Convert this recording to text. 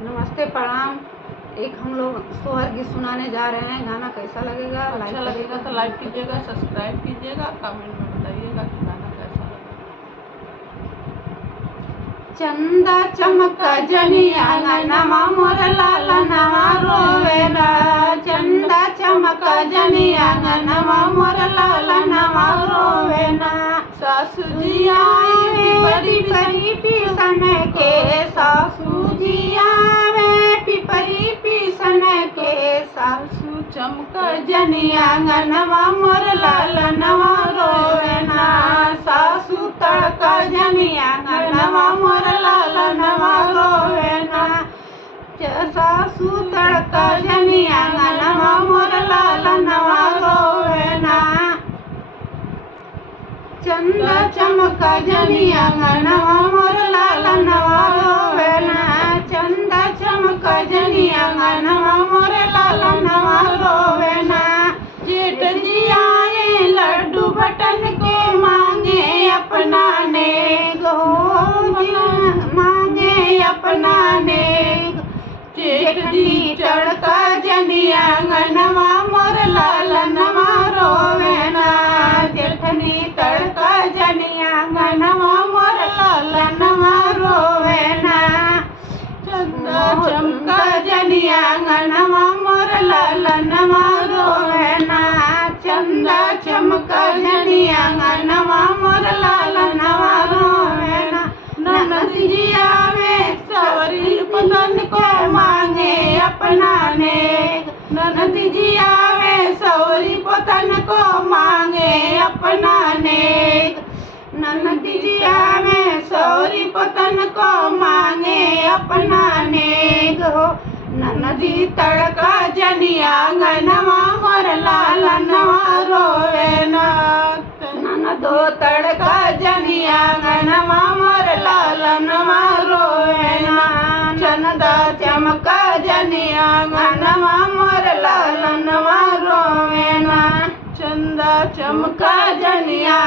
नमस्ते, प्रणाम। एक हम लोग सोहर गीत सुनाने जा रहे हैं। गाना कैसा लगेगा? अच्छा लगेगा तो लाइक कीजिएगा, सब्सक्राइब कीजिएगा, कमेंट में बताइएगा कि गाना कैसा लगा। चंदा चमका जनिया नवा मोर लाल नवा रोवेला। चंदा चमका जनिया नवा मोर लाल नवा रोवेला। सासू जी आए बड़ी परी पीसन के, सासू जी आवे पिपरी पीसन के। सासू चमका जनिया नवा मोर लाल नवा रोवेना। सासू तड़का जनिया नवा मोर लाल नवा रोवेना। सासू तड़का जनिया नवा मोर लाल नवा रोवेना। चंदा चमका जनिया नवा मोर लाल नवा रोवेना। चंदा चमका जनिया नवा मोर लाल नवा रोवेना। जेठ जी आए लड्डू बटन के मांगे अपना ने गो, मांगे अपना ने। जेठनी तड़का जनिया नवा मोर लाल नवा रोवेना। जेठनी तड़का जनिया नवा मोर लाल नवा रोवेना। चंदा चमका जनिया नवा मोर लाल नवा रोवेना। चंदा चमका जनिया नवा मोर लाल नवा रोवेना। ननद जी आवे सवरी पतन को मांगे अपना ने। ननद जी आवे सवरी पतन को मांगे अपना ने। ननद जी आवे सौरी पतन को मांगे अपना ने गो। ननदी तड़का जनिया नवा मोर लाल नवा रोवेना। ननदो तड़का जनिया नवा मोर लाल नवा रोवेना। चंदा चमका जनिया नवा मोर लाल नवा रोवेना। चंदा चमका जनिया